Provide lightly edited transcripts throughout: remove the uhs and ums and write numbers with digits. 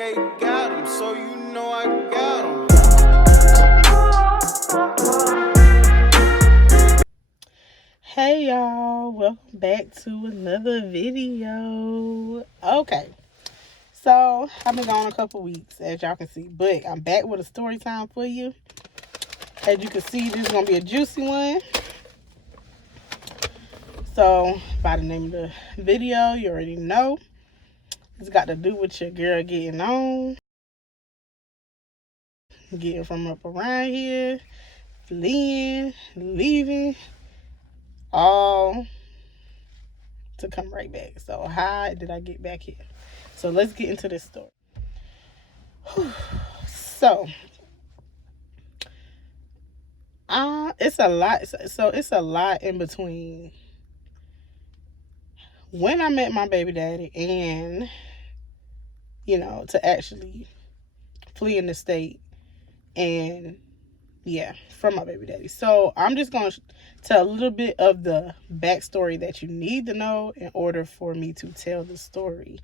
gay got him, so you know I got him. Hey y'all, welcome back to another video. Okay, so I've been gone a couple weeks, as y'all can see, but I'm back with a story time for you. As you can see, this is gonna be a juicy one. So by the name of the video, you already know it's got to do with your girl getting on, getting from up around here, fleeing, leaving, all to come right back. So how did I get back here? So let's get into this story. So it's a lot. So it's a lot in between when I met my baby daddy and, you know, to actually flee in the state and, yeah, from my baby daddy. So I'm just going to tell a little bit of the backstory that you need to know in order for me to tell the story.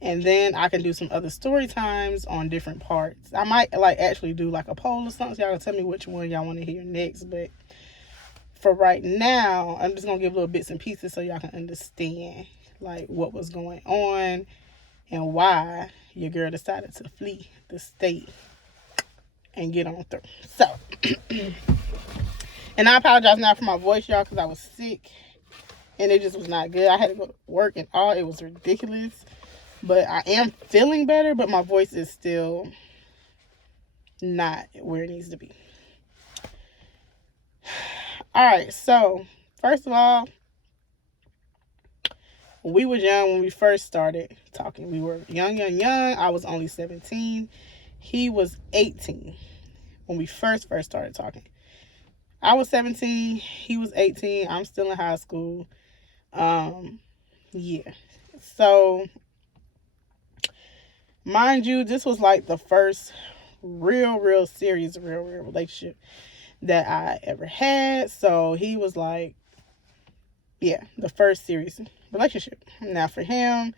And then I can do some other story times on different parts. I might actually do like a poll or something, so y'all can tell me which one y'all want to hear next. But for right now, I'm just gonna give little bits and pieces so y'all can understand like what was going on and why your girl decided to flee the state and get on through. So, and I apologize now for my voice, y'all, because I was sick and it just was not good. I had to go to work and all. It was ridiculous. But I am feeling better, but my voice is still not where it needs to be. All right, so first of all, we were young when we first started talking. We were young. I was only 17. He was 18 when we first started talking. I was 17. He was 18. I'm still in high school. Yeah. So, mind you, this was like the first real serious relationship that I ever had. So he was like, yeah, the first serious relationship. Now for him,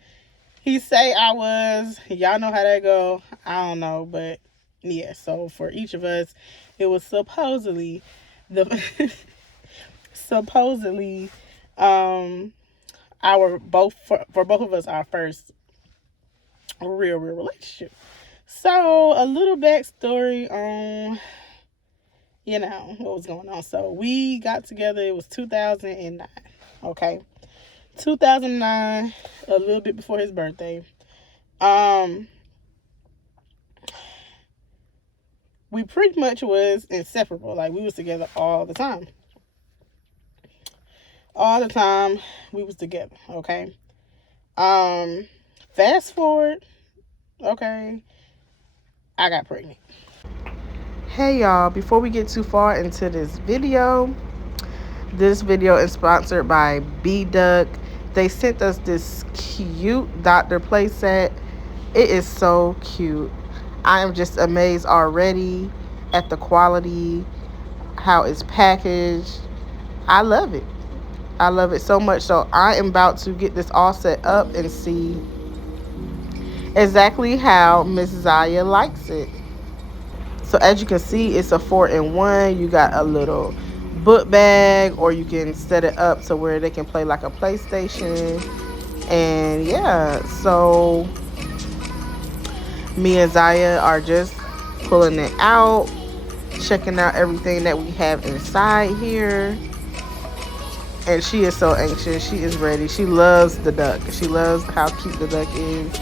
he say I was, y'all know how that go. I don't know, but yeah. So for each of us, it was supposedly our both for both of us our first real relationship. So a little backstory on, you know, what was going on. So we got together, it was 2009. Okay. 2009, a little bit before his birthday. We pretty much was inseparable. Like, we was together all the time. All the time we was together, okay? Fast forward, okay, I got pregnant. Hey y'all, before we get too far into this video is sponsored by B.Duck. They sent us this cute Dr. playset. It is so cute. I am just amazed already at the quality, how it's packaged. I love it. I love it so much. So I am about to get this all set up and see exactly how Miss Zaya likes it. So as you can see, it's a 4-in-1. You got a little book bag, or you can set it up to where they can play like a PlayStation. And yeah, so me and Zaya are just pulling it out, checking out everything that we have inside here. And she is so anxious. She is ready. She loves the duck. She loves how cute the duck is.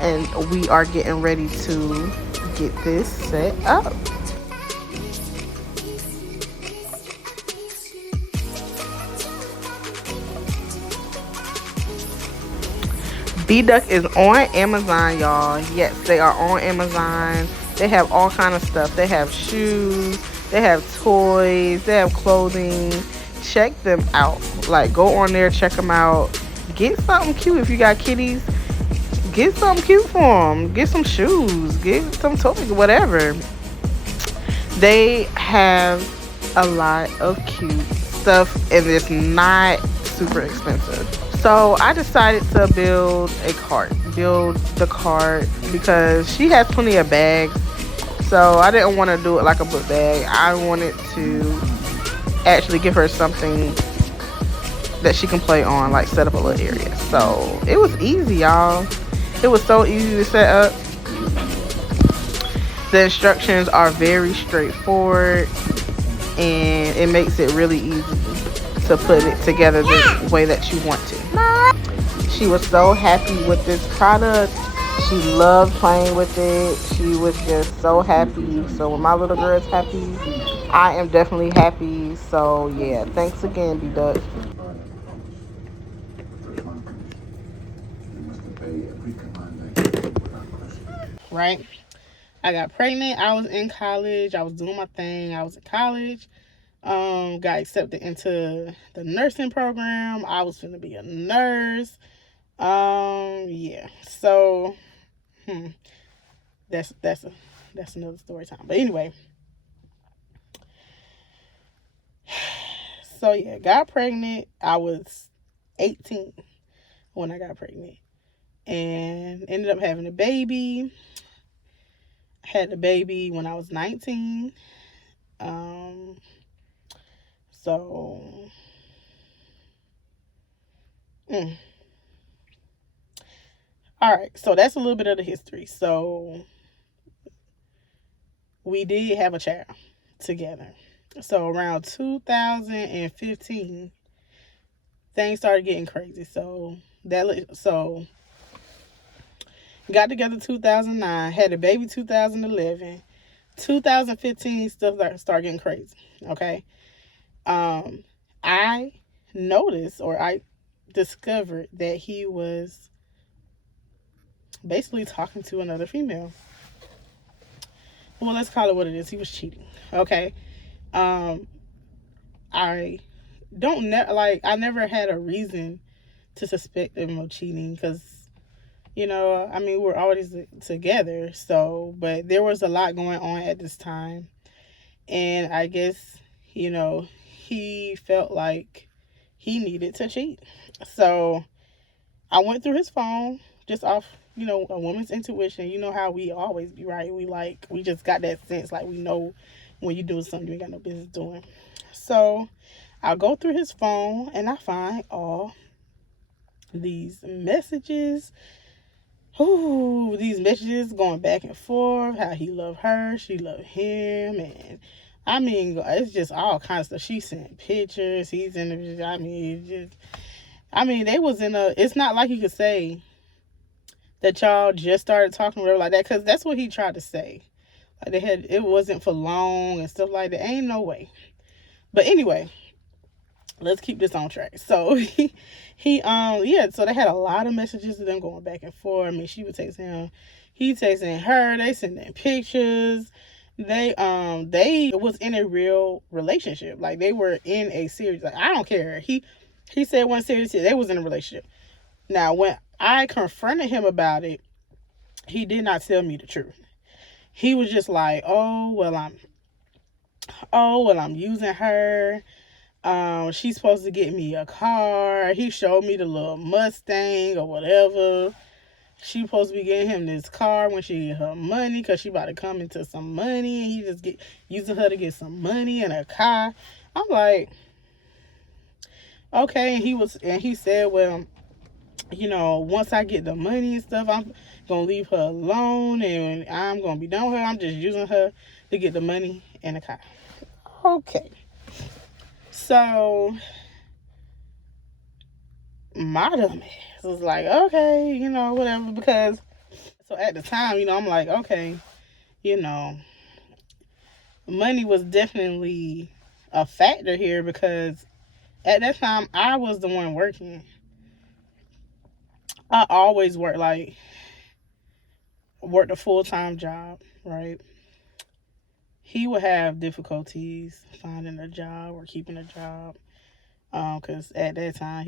And we are getting ready to get this set up. B.Duck is on Amazon, y'all. Yes, they are on Amazon. They have all kind of stuff. They have shoes, they have toys, they have clothing. Check them out. Like, go on there, check them out. Get something cute. If you got kitties, get something cute for them. Get some shoes, get some toys, whatever. They have a lot of cute stuff, and it's not super expensive. So I decided to build the cart because she has plenty of bags. So I didn't want to do it like a book bag. I wanted to actually give her something that she can play on, like set up a little area. So it was easy, y'all. It was so easy to set up. The instructions are very straightforward, and it makes it really easy to put it together the way that you want to. She was so happy with this product. She loved playing with it. She was just so happy. So when my little girl is happy, I am definitely happy. So yeah, thanks again, B.Duck. Right? I got pregnant. I was in college. I was doing my thing. I was in college. Got accepted into the nursing program. I was gonna be a nurse. Yeah. So, that's another story time. But anyway, so yeah, got pregnant. I was 18 when I got pregnant, and ended up having a baby. Had the baby when I was 19. So, all right. So that's a little bit of the history. So we did have a child together. So around 2015, things started getting crazy. So got together 2009, had a baby 2011. 2015 stuff started getting crazy. Okay. I noticed, or I discovered, that he was basically talking to another female. Well, let's call it what it is. He was cheating. Okay. I I never had a reason to suspect him of cheating because, I mean, we're always together. So, but there was a lot going on at this time. And I guess, he felt like he needed to cheat. So I went through his phone just off, a woman's intuition. You know how we always be, right? We just got that sense, like we know when you're doing something you ain't got no business doing. So I go through his phone and I find all these messages. Ooh, these messages going back and forth, how he loved her, she loved him, and I mean, it's just all kinds of stuff. She sent pictures, he's in the, they was in a, it's not like you could say that y'all just started talking whatever like that, because that's what he tried to say. Like it wasn't for long and stuff like that. Ain't no way. But anyway, let's keep this on track. So so they had a lot of messages of them going back and forth. I mean, she would text him, he texting her, they sending pictures. They was in a real relationship. Like they were in a series. Like I don't care. He said one series, they was in a relationship. Now when I confronted him about it, he did not tell me the truth. He was just like, oh well I'm using her. She's supposed to get me a car. He showed me the little Mustang or whatever. She supposed to be getting him this car when she get her money, because she about to come into some money, and he just using her to get some money and a car. I'm like, okay. And he said, well, once I get the money and stuff, I'm gonna leave her alone and I'm gonna be done with her. I'm just using her to get the money and a car. Okay. So my dumb ass was like, okay, whatever, because so at the time, I'm like, okay, money was definitely a factor here, because at that time I was the one working. I always worked a full-time job, right? He would have difficulties finding a job or keeping a job, because at that time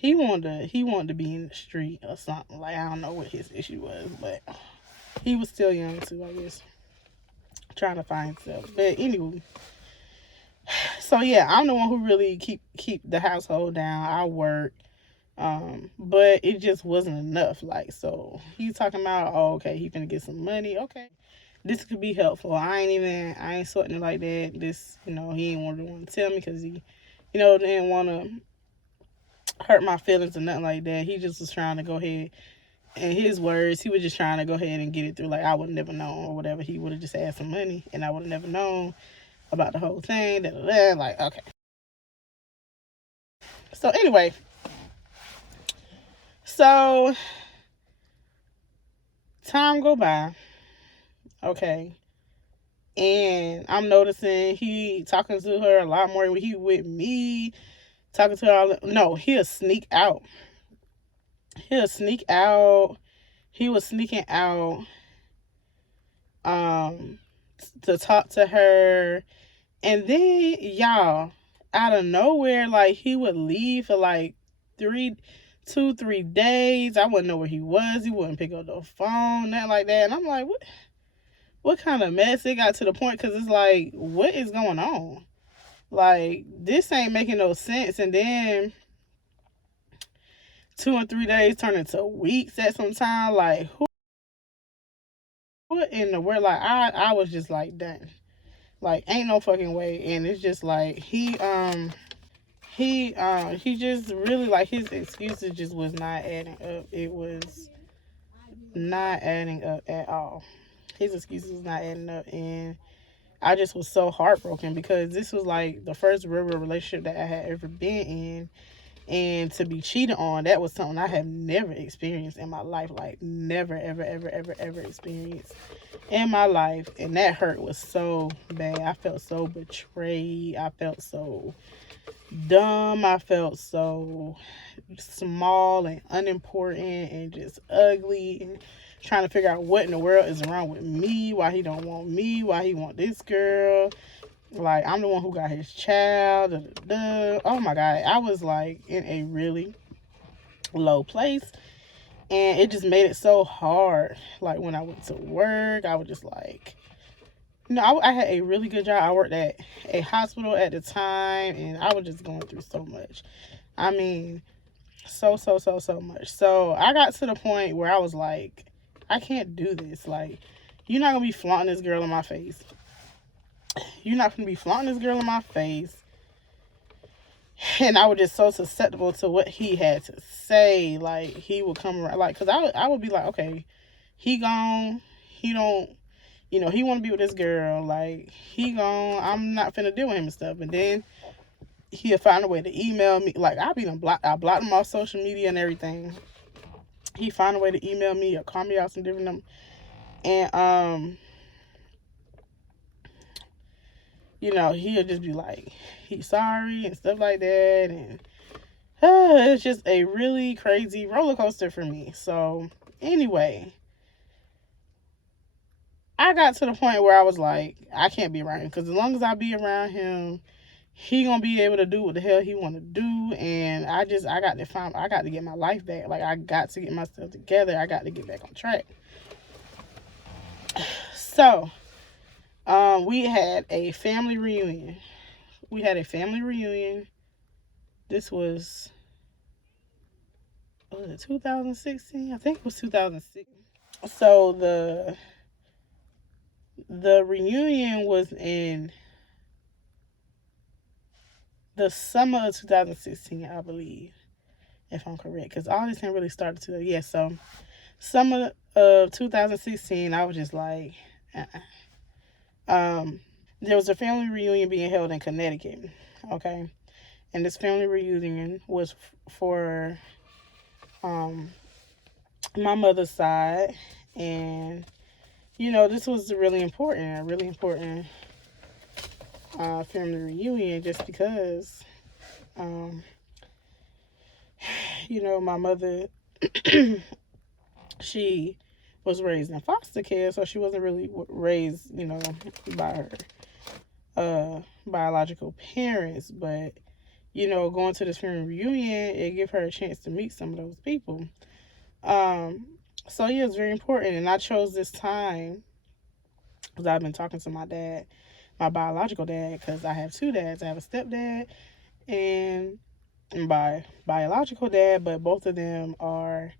he wanted to be in the street or something. Like, I don't know what his issue was, but he was still young too, I guess, trying to find himself. But anyway, So yeah, I'm the one who really keep the household down. I work. But it just wasn't enough. Like, so he's talking about, oh, okay, he finna get some money. Okay, this could be helpful. I ain't sorting it like that. This, he ain't want to tell me because he, didn't want to hurt my feelings or nothing like that. He just was trying to go ahead. In his words, he was just trying to go ahead and get it through. Like, I would never known or whatever. He would have just had some money, and I would have never known about the whole thing. Da, da, da. Like, okay. So anyway, so time go by. Okay. And I'm noticing he talking to her a lot more when he with me, talking to her all. No, he'll sneak out. He'll sneak out. He was sneaking out um to talk to her. And then y'all, out of nowhere, like he would leave for like 3 days. I wouldn't know where he was. He wouldn't pick up the phone, nothing like that. And I'm like, what kind of mess? It got to the point because it's like, what is going on? Like, this ain't making no sense. And then 2 and 3 days turn into weeks at some time. Like, who in the world? Like, I was just like, done. Like, ain't no fucking way. And it's just like he just really, like, his excuses just was not adding up. It was not adding up at all. His excuses was not adding up, and I just was so heartbroken because this was like the first real relationship that I had ever been in. And to be cheated on, that was something I have never experienced in my life. Like, never, ever, ever, ever, ever experienced in my life. And that hurt was so bad. I felt so betrayed. I felt so dumb. I felt so small and unimportant and just ugly, and trying to figure out what in the world is wrong with me, why he don't want me, why he want this girl. Like, I'm the one who got his child. Da, da, da. Oh my God. I was like in a really low place. And it just made it so hard. Like, when I went to work, I was just like, I had a really good job. I worked at a hospital at the time, and I was just going through so much. I mean, so much. So I got to the point where I was like, I can't do this. Like, you're not going to be flaunting this girl in my face. You're not going to be flaunting this girl in my face. And I was just so susceptible to what he had to say. Like, he would come around, like, because I would be like, okay, he gone. He don't, he want to be with this girl. Like, he gone. I'm not finna deal with him and stuff. And then he'll find a way to email me. Like, I blocked him off social media and everything. He find a way to email me or call me out some different numbers. And, he'll just be like, he's sorry and stuff like that. And it's just a really crazy roller coaster for me. So, anyway, I got to the point where I was like, I can't be around him. Because as long as I be around him, he gonna be able to do what the hell he want to do. And I got to get my life back. Like, I got to get myself together. I got to get back on track. So, we had a family reunion. This was 2016? I think it was 2006. So the reunion was in the summer of 2016, I believe, if I'm correct, because all this didn't really start until, so summer of 2016. I was just like, there was a family reunion being held in Connecticut, okay, and this family reunion was for my mother's side. And this was a really important family reunion, just because my mother she was raised in foster care, so she wasn't really raised by her biological parents. But going to this family reunion, it gave her a chance to meet some of those people. So yeah, it's very important. And I chose this time because I've been talking to my dad my biological dad, because I have two dads. I have a stepdad and my biological dad, but both of them are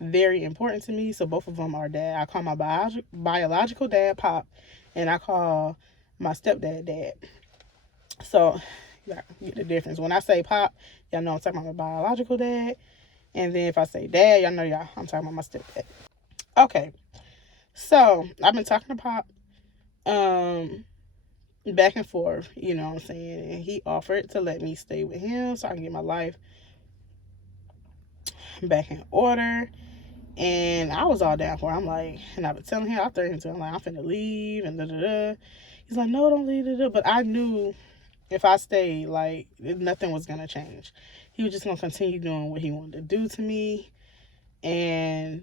very important to me. So both of them are dad. I call my biological dad Pop, and I call my stepdad Dad. So yeah, you get the difference. When I say Pop, y'all know I'm talking about my biological dad, and then if I say Dad, y'all know I'm talking about my stepdad. Okay, so I've been talking to Pop, back and forth. You know what I'm saying? And he offered to let me stay with him so I can get my life back in order. And I was all down for it. I'm like, and I've been telling him, I threatened him to him, like, I'm finna leave and da da da. He's like, no, don't leave, da da. But I knew if I stayed, like, nothing was gonna change. He was just gonna continue doing what he wanted to do to me. And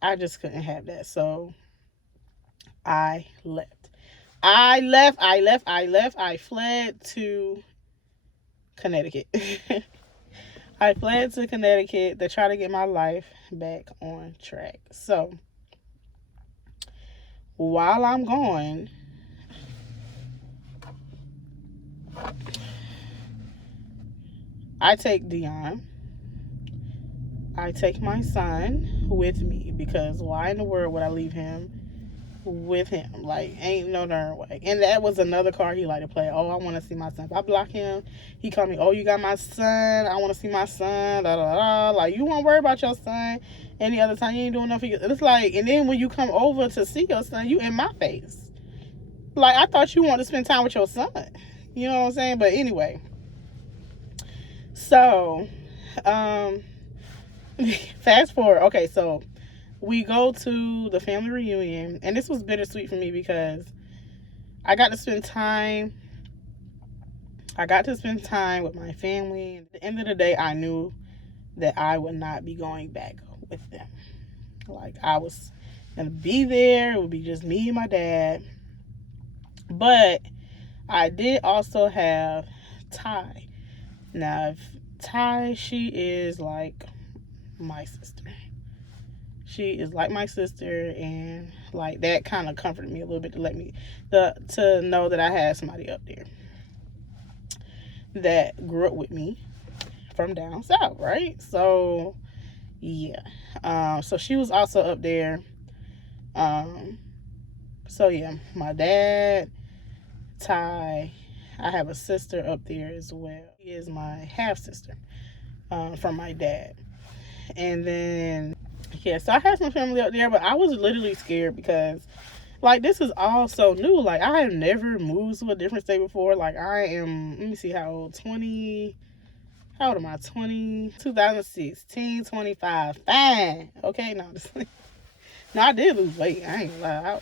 I just couldn't have that. So I left. I fled to Connecticut. I fled to Connecticut to try to get my life back on track. So, while I'm gone, I take Dion. I take my son with me because why in the world would I leave him with him? Like, ain't no darn way. And that was another card he liked to play. Oh, I want to see my son. If I block him, he called me, oh, you got my son. I want to see my son. Da, da, da. Like, you won't worry about your son any other time. You ain't doing nothing. It's like, and then when you come over to see your son, you in my face. Like, I thought you wanted to spend time with your son. You know what I'm saying? But anyway. So, fast forward. Okay, so we go to the family reunion, and this was bittersweet for me because I got to spend time with my family. At the end of the day, I knew that I would not be going back with them. Like, I was gonna be there. It would be just me and my dad. But I did also have Ty. Now, Ty, she is like my sister. She is like my sister, and like that kind of comforted me a little bit to know that I had somebody up there that grew up with me from down south, right? So yeah, so she was also up there. So yeah, my dad, Ty. I have a sister up there as well. She is my half sister, from my dad, and then yeah, so I had some family up there, but I was literally scared because, like, this is all so new. Like, I have never moved to a different state before. Like, I am, let me see how old, how old am I? 2016, 25. Fine. Okay, no, no, I did lose weight. I ain't gonna lie.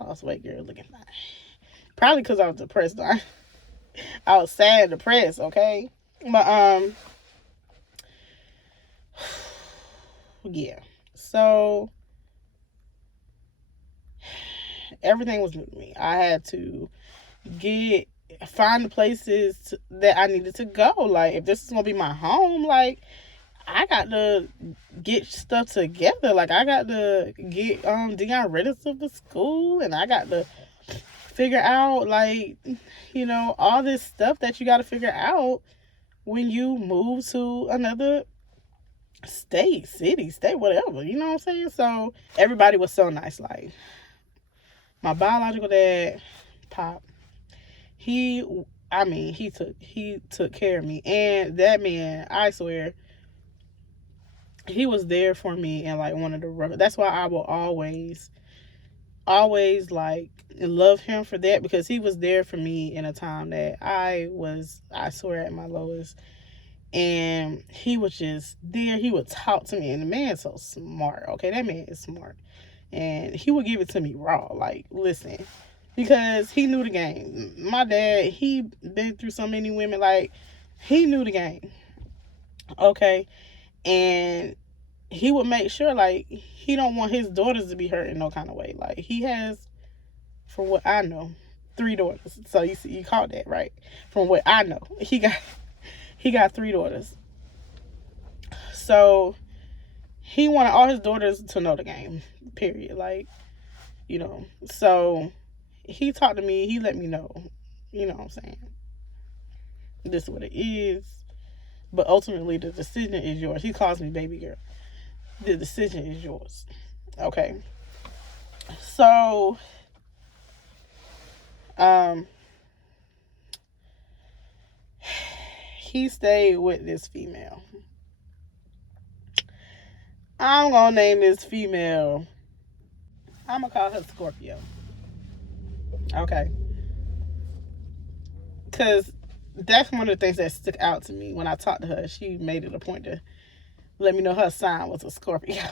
I lost weight, girl, looking fine. Probably because I was depressed. I was sad, depressed, okay? But, yeah. So everything was new to me. I had to find the places that I needed to go. Like, if this is gonna be my home, like, I got to get stuff together. Like, I got to get Dion ready to the school, and I got to figure out, like, you know, all this stuff that you got to figure out when you move to another state, city, state, whatever. You know what I'm saying? So everybody was so nice. Like, my biological dad, Pop, he took care of me. And that man, I swear, he was there for me in like one of the rough. That's why I will always like love him for that, because he was there for me in a time that I swear, at my lowest. And he was just there. He would talk to me, and the man's so smart. Okay, that man is smart. And he would give it to me raw. Like, listen, because he knew the game. My dad, he been through so many women. Like, he knew the game. Okay, and he would make sure, like, he don't want his daughters to be hurt in no kind of way. Like, he has, from what I know, 3 daughters. So you see, you caught that, right? From what I know, he got 3 daughters. So he wanted all his daughters to know the game, period. Like, you know, so he talked to me. He let me know. You know what I'm saying? This is what it is. But ultimately, the decision is yours. He calls me baby girl. The decision is yours. Okay. So, he stayed with this female. I'm gonna name this female. I'm gonna call her Scorpio. Okay. Because that's one of the things that stuck out to me when I talked to her. She made it a point to let me know her sign was a Scorpio.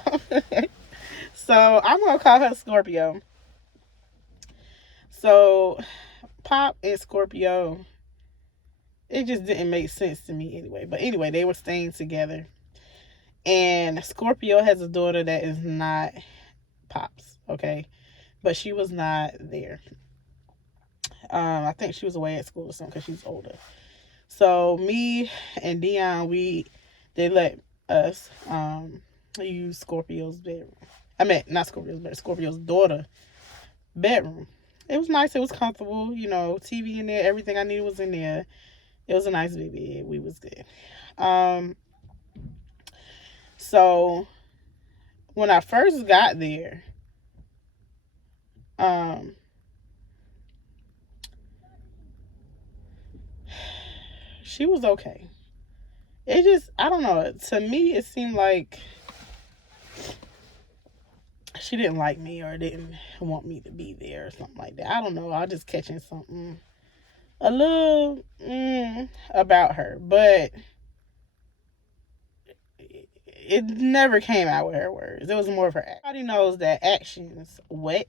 So I'm gonna call her Scorpio. So Pop and Scorpio, it just didn't make sense to me anyway. But anyway, they were staying together. And Scorpio has a daughter that is not Pop's, okay? But she was not there. I think she was away at school or something because she's older. So me and Dion, they let us use Scorpio's bedroom. I mean, not Scorpio's bedroom, Scorpio's daughter bedroom. It was nice. It was comfortable. You know, TV in there. Everything I needed was in there. It was a nice big bed. We was good. So when I first got there, she was okay. It just, I don't know. To me, it seemed like she didn't like me or didn't want me to be there or something like that. I don't know. I was just catching something a little about her, but it never came out with her words. It was more of her. Everybody knows that actions, what,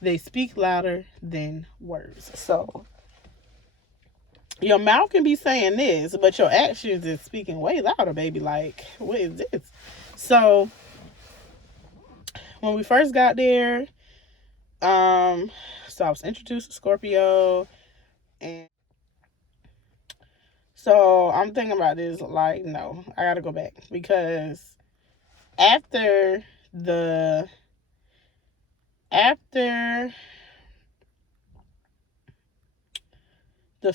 they speak louder than words. So your mouth can be saying this, but your actions is speaking way louder, baby. Like, what is this? So when we first got there, so I was introduced to Scorpio, and so I'm thinking about this, like, no, I gotta go back, because after the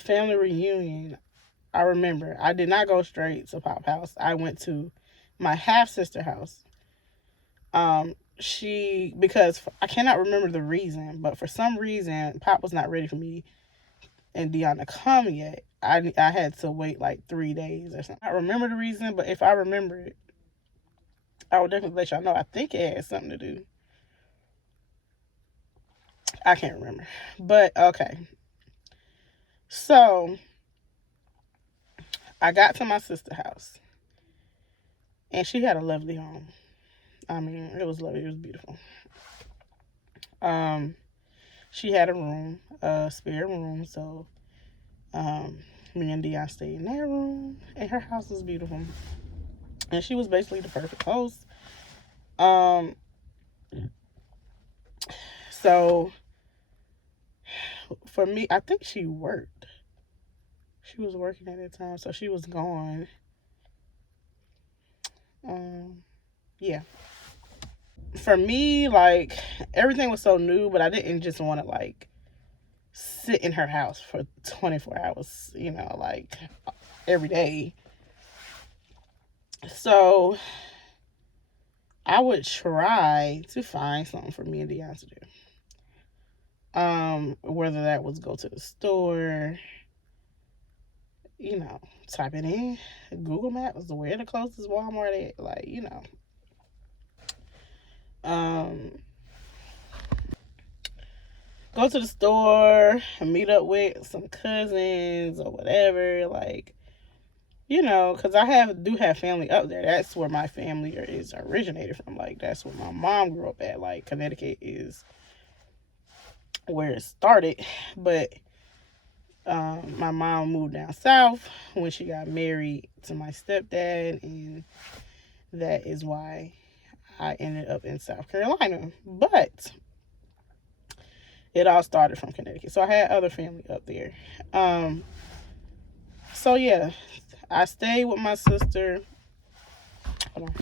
family reunion, I remember I did not go straight to Pop's house. I went to my half sister house. Because I cannot remember the reason, but for some reason Pop was not ready for me and Dion to come yet. I had to wait like 3 days or something. I don't remember the reason, but if I remember it, I will definitely let y'all know. I think it had something to do. I can't remember. But okay. So I got to my sister's house, and she had a lovely home. I mean, it was lovely. It was beautiful. She had a room, a spare room, so me and Dion stayed in that room, and her house was beautiful. And she was basically the perfect host. So for me, I think she worked. She was working at that time, so she was gone. Yeah. For me, like, everything was so new, but I didn't just want to, like, sit in her house for 24 hours, you know, like, every day. So I would try to find something for me and Dion to do. Whether that was go to the store, you know, type it in Google Maps, where the closest Walmart at, like, you know. Go to the store and meet up with some cousins or whatever, like, you know, because I do have family up there. That's where my family is originated from. Like, that's where my mom grew up at. Like, Connecticut is where it started, but my mom moved down south when she got married to my stepdad, and that is why I ended up in South Carolina. But it all started from Connecticut, so I had other family up there. So yeah, I stayed with my sister. Hold on.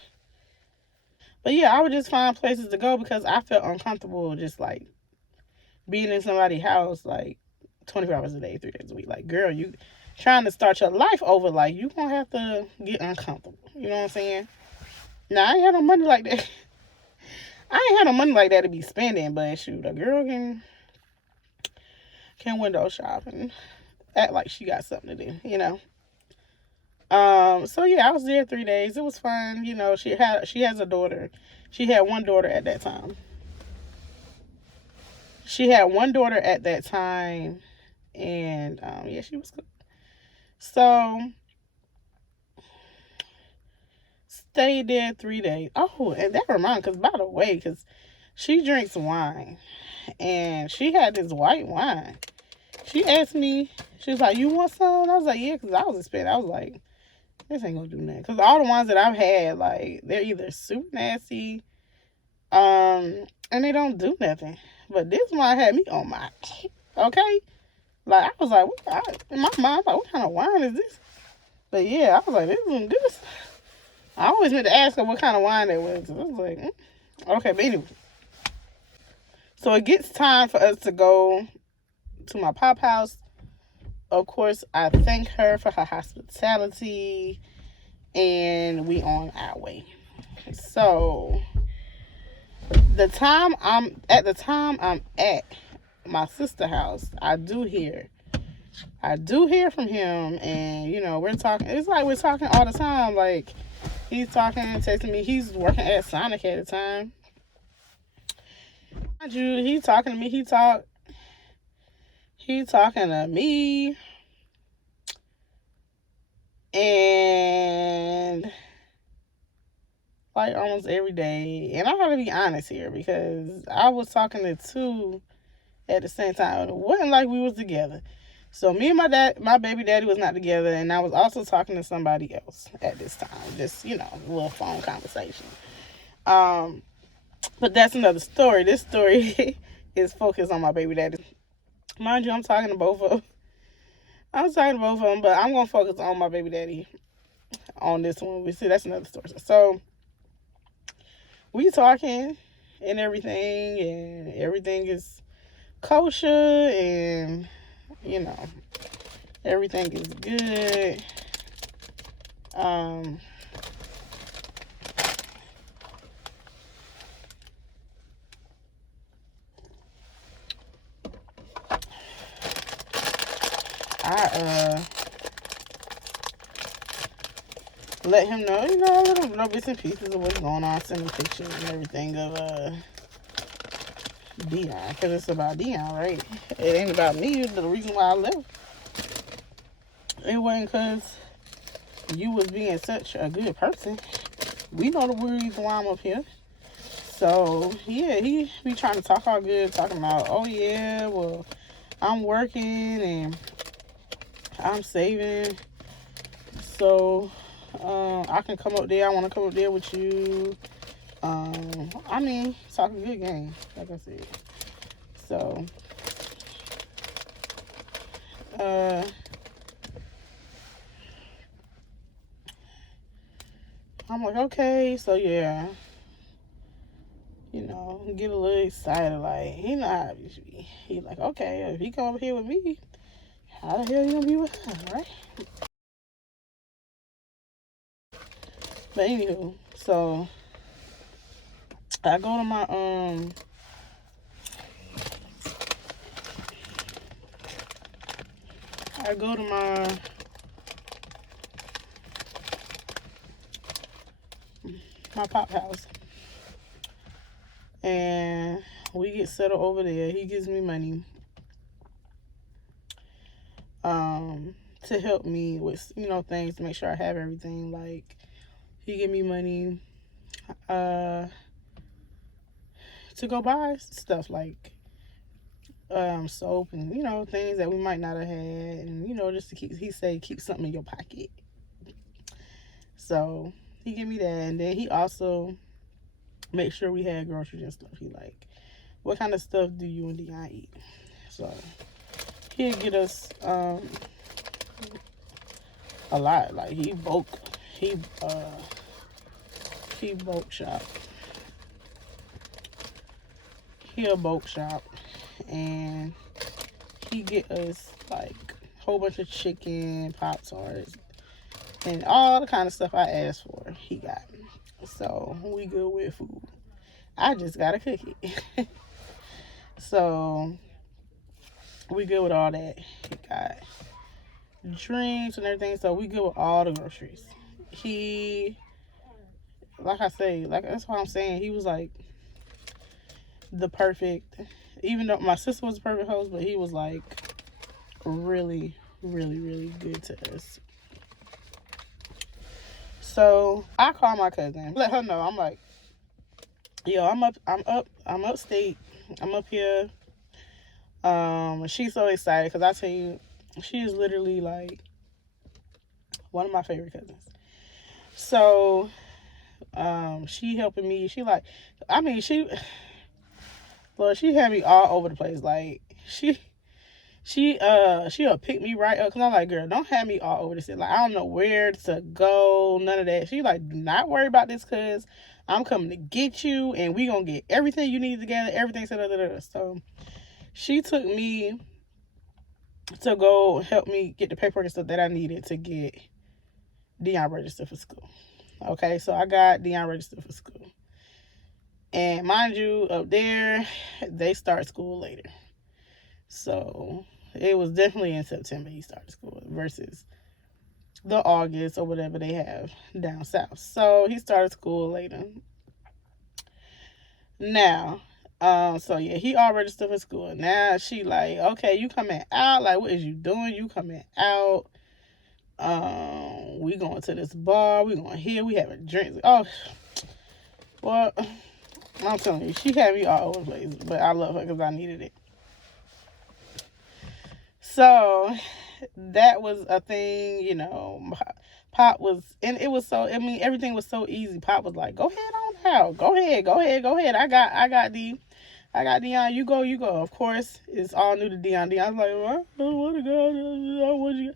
But yeah, I would just find places to go because I felt uncomfortable just like being in somebody's house like 24 hours a day, 3 days a week. Like, girl, you trying to start your life over, like, you gonna have to get uncomfortable. You know what I'm saying? Now, I ain't had no money like that. I ain't had no money like that to be spending, but shoot, a girl can window shop and act like she got something to do, you know. So yeah, I was there 3 days. It was fun, you know. She has a daughter. She had one daughter at that time. And yeah, she was good. So stayed there 3 days. Oh, and that reminds, because by the way, because she drinks wine, and she had this white wine. She asked me, she was like, "You want some?" I was like, "Yeah," because I was expecting. I was like, "This ain't gonna do nothing." Because all the ones that I've had, like, they're either super nasty, and they don't do nothing. But this one had me on my, okay. Like, I was like, in my mind, I'm like, what kind of wine is this? But yeah, I was like, this is good. I always meant to ask her what kind of wine it was. I was like, okay, but anyway. So it gets time for us to go to my pop house. Of course, I thank her for her hospitality, and we on our way. So the time I'm at my sister's house, I do hear from him, and you know, we're talking. It's like we're talking all the time. Like, he's talking, texting me. He's working at Sonic at the time. He's talking to me. He talking to me, and like almost every day. And I gotta be honest here, because I was talking to two at the same time. It wasn't like we was together. So me and my baby daddy was not together, and I was also talking to somebody else at this time. Just, you know, a little phone conversation. But that's another story. This story is focused on my baby daddy. Mind you, I'm talking to both of them. But I'm gonna focus on my baby daddy on this one. We see that's another story. So we talking and everything is kosher, and you know, everything is good. I let him know, you know, little bits and pieces of what's going on, sending pictures and everything of Dion, because it's about Dion, right? It ain't about me. The reason why I left, it wasn't because you was being such a good person. We know the reason why I'm up here. So yeah, he be trying to talk all good, talking about, oh yeah, well, I'm working and I'm saving, so I can come up there. I want to come up there with you. I mean, talking good game, like I said. So I'm like, okay, so yeah, you know, get a little excited. Like, he know how he should be. He like, okay, if he come up here with me, how the hell you gonna be with her, right? But anywho, so I go to my my pop house, and we get settled over there. He gives me money to help me with, you know, things to make sure I have everything. Like, he give me money to go buy stuff like soap and, you know, things that we might not have had, and, you know, just to keep something in your pocket. So he give me that, and then he also make sure we had groceries and stuff. He like, what kind of stuff do you and Dion eat? So he'll get us a lot. Like, he bulk shop. He'll bulk shop, and he get us like a whole bunch of chicken, Pop-Tarts, and all the kind of stuff I asked for. He got. So we good with food. I just gotta cook it. So we good with all that. He got drinks and everything. So we good with all the groceries. He, like I say, like that's what I'm saying. He was like the perfect. Even though my sister was the perfect host, but he was like really, really, really good to us. So I call my cousin, let her know. I'm like, yo, I'm upstate. I'm up here. She's so excited because I tell you, she is literally like one of my favorite cousins. So, she helping me. She like, I mean, she had me all over the place. Like she'll pick me right up because I'm like, girl, don't have me all over this. Like I don't know where to go, none of that. She like, do not worry about this because I'm coming to get you and we gonna get everything you need together, everything. So she took me to go help me get the paperwork and stuff that I needed to get Dion registered for school. Okay, so I got Dion registered for school. And mind you, up there, they start school later. So it was definitely in September he started school versus the August or whatever they have down south. So he started school later. Now, so yeah, he all registered for school. Now she like, okay, you coming out? Like, what is you doing? You coming out? We going to this bar. We going here. We having drinks. Oh, well, I'm telling you, she had me all over the place. But I love her because I needed it. So that was a thing, you know. Pop was, and it was so, I mean, everything was so easy. Pop was like, go ahead on out. Go ahead. I got Dion. You go. Of course, it's all new to Dion. Dion's like, well, I don't want to go. What you?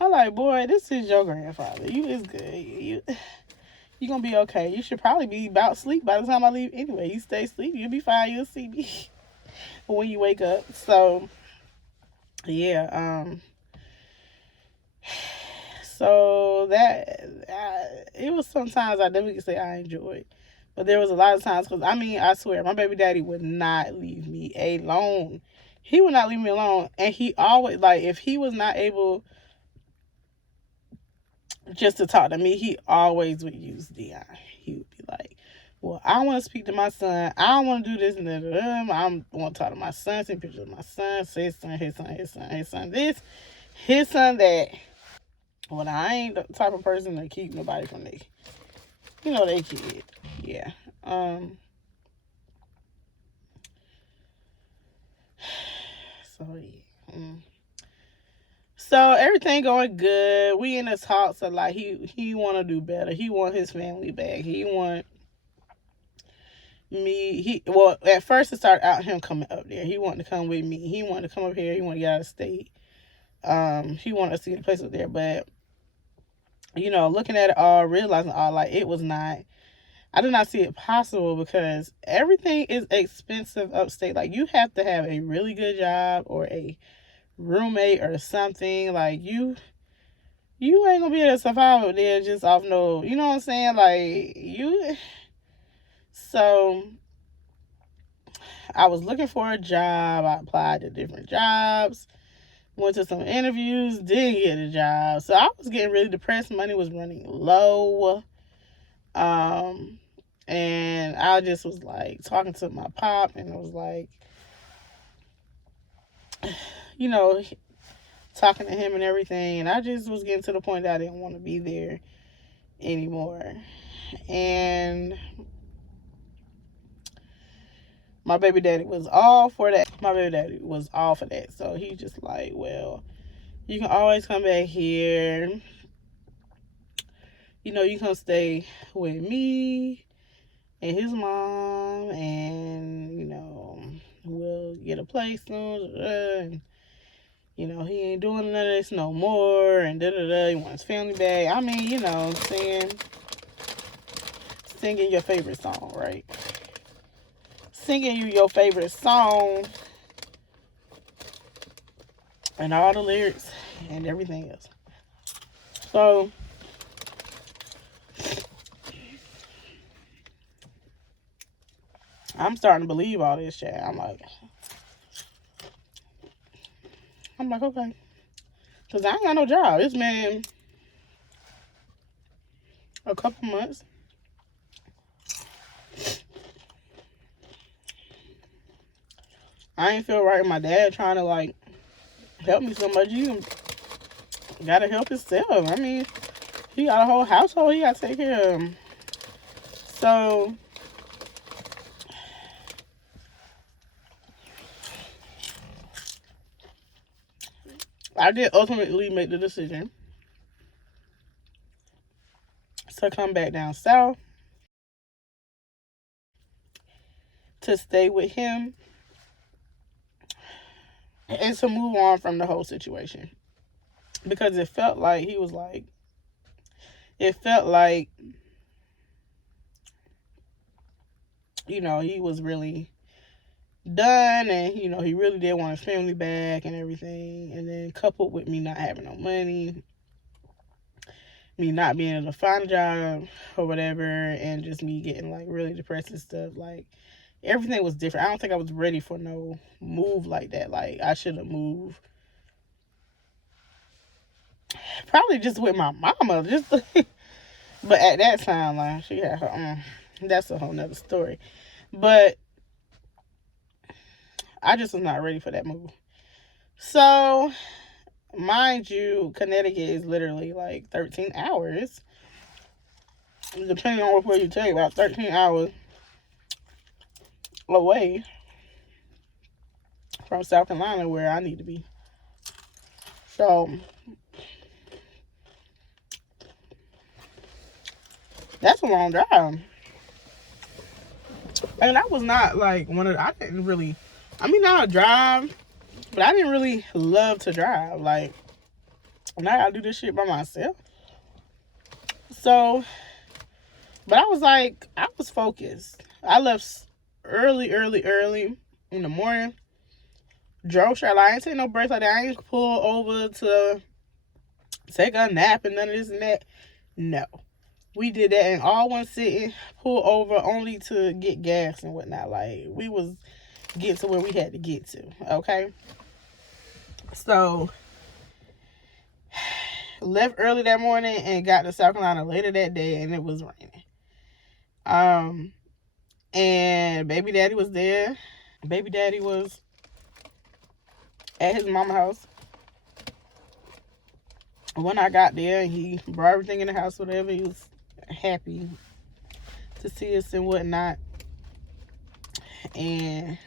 I'm like, boy, this is your grandfather. You is good. You gonna be okay. You should probably be about sleep by the time I leave. Anyway, you stay asleep. You'll be fine. You'll see me when you wake up. So, yeah. So that it was sometimes I definitely could say I enjoyed, but there was a lot of times because I mean I swear my baby daddy would not leave me alone. He would not leave me alone, and he always like if he was not able just to talk to me, he always would use Dion. He would be like, "Well, I want to speak to my son. I don't want to do this and that. I want to talk to my son. Send pictures of my son. Say his son this, his son that." Well, I ain't the type of person to keep nobody from they kid. Yeah. So yeah. So everything going good. We in the talks of like he want to do better. He want his family back. He want me. Well at first it started out him coming up there. He wanted to come with me. He wanted to come up here. He wanted to get out of state. He wanted us to get a place up there, but looking at it all, realizing all, like, it was not, I did not see it possible because everything is expensive upstate. Like, you have to have a really good job or a roommate or something. Like, you ain't gonna be able to survive up there just off no, you know what I'm saying? Like, so I was looking for a job. I applied to different jobs. Went to some interviews, didn't get a job. So I was getting really depressed. Money was running low. And I just was like talking to my pop and I was like, talking to him and everything. And I just was getting to the point that I didn't want to be there anymore. And my baby daddy was all for that. So he just like, well, you can always come back here. You can stay with me and his mom, and, we'll get a place soon. And, he ain't doing none of this no more, and da-da-da. He wants his family back. I mean, singing your favorite song, right? Singing you your favorite song and all the lyrics and everything else. So I'm starting to believe all this shit. I'm like, okay. Because I ain't got no job. It's been a couple months. I ain't feel right with my dad trying to, like, help me so much. You gotta help himself. I mean, he got a whole household he gotta take care of. So I did ultimately make the decision to come back down south, to stay with him, and to move on from the whole situation. Because it felt like he was like, it felt like, you know, he was really done, and, you know, he really did want his family back and everything. And then coupled with me not having no money, me not being able to find a job or whatever, and just me getting, like, really depressed and stuff, like, everything was different. I don't think I was ready for no move like that. Like, I should have moved probably just with my mama, just but at that time, like, she had her own. That's a whole nother story. But I just was not ready for that move. So, mind you, Connecticut is literally like 13 hours. Depending on where you take, about 13 hours away from South Carolina, where I need to be. So, that's a long drive. And I was not like I didn't really, I mean, I drive, but I didn't really love to drive. Like, now I gotta do this shit by myself. So, but I was like, I was focused. I left early in the morning. Drove straight. Like, I ain't take no breaks like that. I ain't pull over to take a nap and none of this and that. No. We did that in all one sitting, pull over only to get gas and whatnot. Like, we was get to where we had to get to. Okay? So, left early that morning and got to South Carolina later that day, and it was raining. And baby daddy was there. Baby daddy was at his mama's house. When I got there, he brought everything in the house, whatever. He was happy to see us and whatnot. And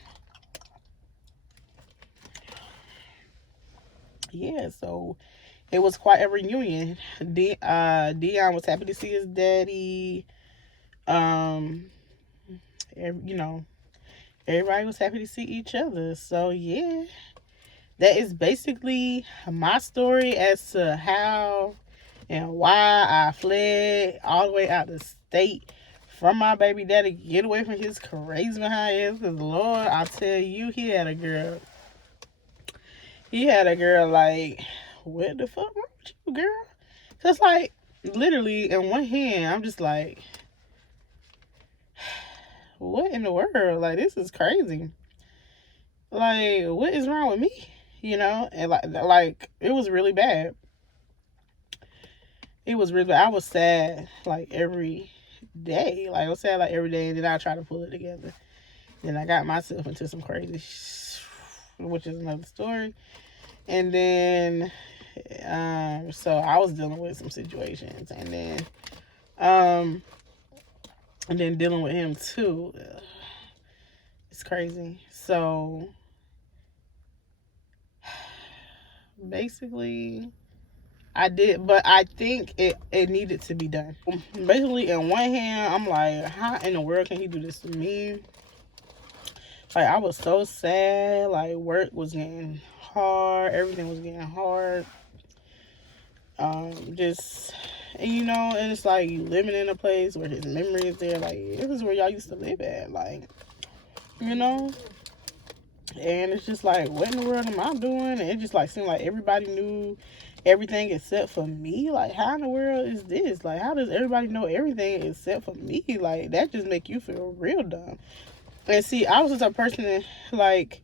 yeah, so it was quite a reunion. Dion was happy to see his daddy. You know, everybody was happy to see each other. So yeah, that is basically my story as to how and why I fled all the way out of the state from my baby daddy, get away from his crazy behind ass. Because Lord, I tell you, he had a girl. He had a girl like, what the fuck wrong with you, girl? Cause like, literally in one hand, I'm just like, what in the world? Like, this is crazy. Like, what is wrong with me? You know, and like it was really bad. It was really bad. I was sad like every day. Like, I was sad like every day, and then I try to pull it together. Then I got myself into some crazy, which is another story. And then, so I was dealing with some situations, and then dealing with him too. It's crazy. So basically, I did, but I think it needed to be done. Basically, in one hand, I'm like, how in the world can he do this to me? Like, I was so sad. Like, work was getting hard. Everything was getting hard. Just, and you know, and it's like you living in a place where his memory is there. Like, this is where y'all used to live at. Like, you know? And it's just like, what in the world am I doing? And it just like seemed like everybody knew everything except for me. Like, how in the world is this? Like, how does everybody know everything except for me? Like, that just make you feel real dumb. And see, I was just a person that, like,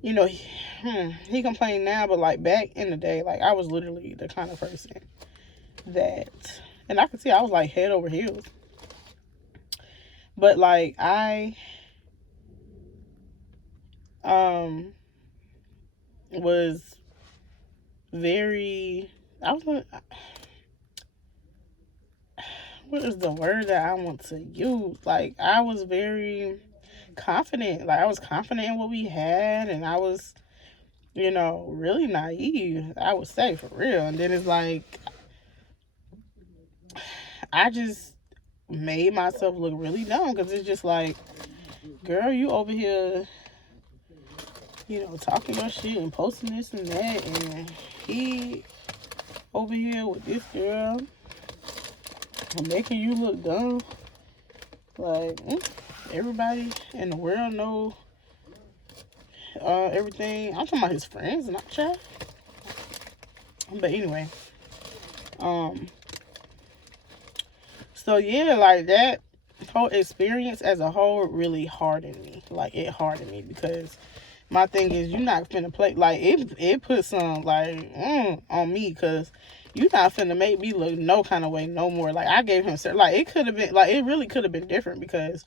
you know, he complained now, but like back in the day, like I was literally the kind of person that, and I could see I was like head over heels. But like um was very, I was gonna, what is the word that I want to use? Like I was very confident. Like I was confident in what we had, and I was, you know, really naive, I would say, for real. And then it's like I just made myself look really dumb because it's just like, girl, you over here, you know, talking your shit and posting this and that, and he over here with this girl making you look dumb. Like, everybody in the world know everything. I'm talking about his friends, not chat. But anyway, so yeah, like that whole experience as a whole really hardened me. Like it hardened me because my thing is, you're not finna play. Like it put some like on me because you not finna make me look no kind of way no more. Like I gave him like it could have been like it really could have been different because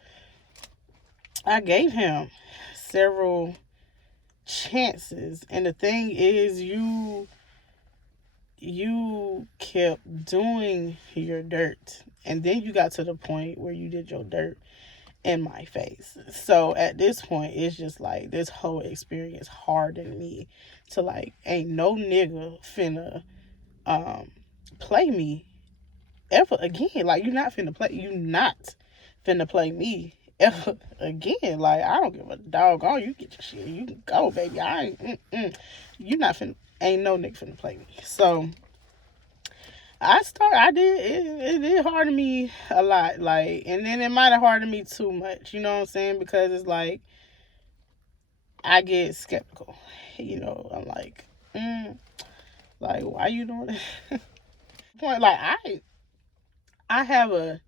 I gave him several chances, and the thing is, you kept doing your dirt, and then you got to the point where you did your dirt in my face. So at this point, it's just like this whole experience hardened me to like, ain't no nigga finna play me ever again. Like you not finna play me ever again. Like I don't give a doggone. You get your shit. You can go, baby. I ain't. You not finna. Ain't no nigga finna play me. So I did. It did harden me a lot. Like, and then it might have hardened me too much. You know what I'm saying? Because it's like I get skeptical. You know, I'm like, why you doing that? Point, like I have a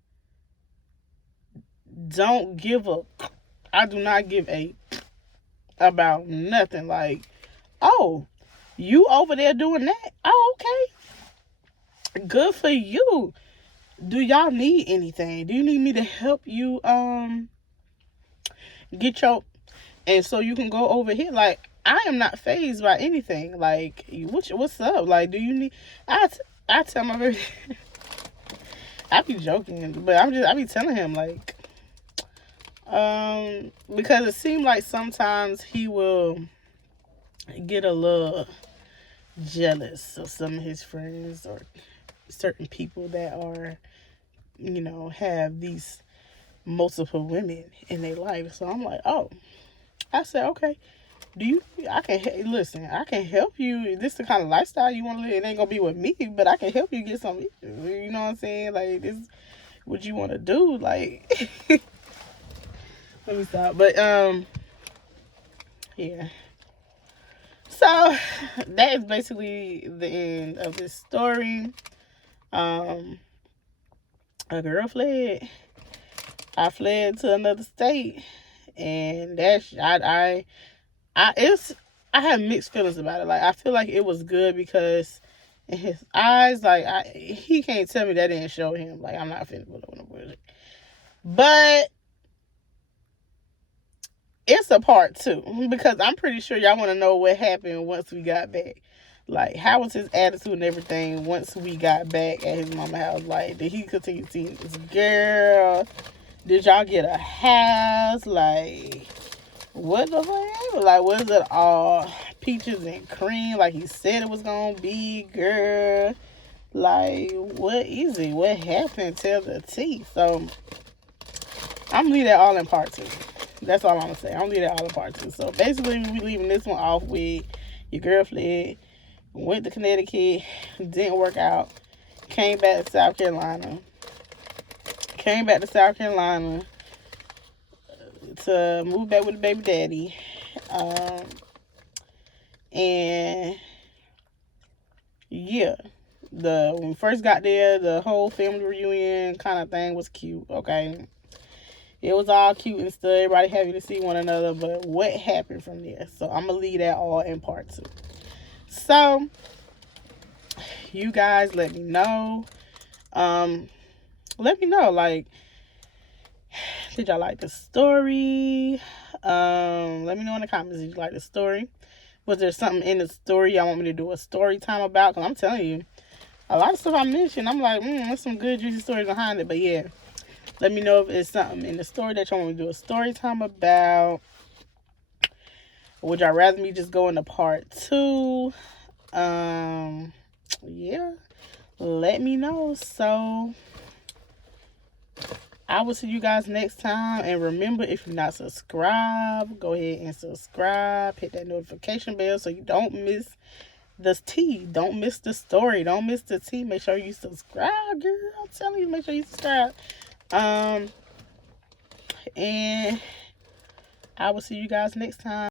don't give a, I do not give a about nothing. Like, oh, you over there doing that? Oh, okay. Good for you. Do y'all need anything? Do you need me to help you get your, and so you can go over here? Like, I am not phased by anything. Like, what's up? Like, do you need, I tell my baby, I be joking, but I be telling him like, because it seemed like sometimes he will get a little jealous of some of his friends or certain people that are, you know, have these multiple women in their life. So I'm like, oh, I said, okay, I can, listen, I can help you. This is the kind of lifestyle you want to live. It ain't gonna be with me, but I can help you get some, you know what I'm saying? Like, this, what you want to do? Like, let me stop. But, yeah. So that is basically the end of this story. A girl fled. I fled to another state, and that's I had mixed feelings about it. Like I feel like it was good because in his eyes, like he can't tell me that didn't show him. Like I'm not finna put up with it, but it's a part two because I'm pretty sure y'all want to know what happened once we got back. Like, how was his attitude and everything once we got back at his mama's house? Like, did he continue seeing this girl? Did y'all get a house? Like, what the fuck? Like, was it all peaches and cream like he said it was gonna be, girl? Like, what is it? What happened? Tell the tea. So, I'm gonna leave that all in part two. That's all I'm gonna say. I'm gonna leave that all in part two. So, basically, we leaving this one off with your girl fled, went to Connecticut, didn't work out, came back to South Carolina to move back with the baby daddy. And yeah, when we first got there, the whole family reunion kind of thing was cute. Okay, it was all cute and stuff. Everybody happy to see one another. But what happened from there? So I'm gonna leave that all in part 2. So you guys, let me know. Let me know, like, did y'all like the story? Let me know in the comments, did you like the story? Was there something in the story y'all want me to do a story time about? Because I'm telling you, a lot of stuff I mentioned, I'm like, there's some good juicy stories behind it. But yeah, let me know if it's something in the story that y'all want me to do a story time about. Or would y'all rather me just go into part 2? Yeah, let me know. So I will see you guys next time. And remember, if you're not subscribed, go ahead and subscribe. Hit that notification bell so you don't miss the tea. Don't miss the story. Don't miss the tea. Make sure you subscribe, girl. I'm telling you, make sure you subscribe. And I will see you guys next time.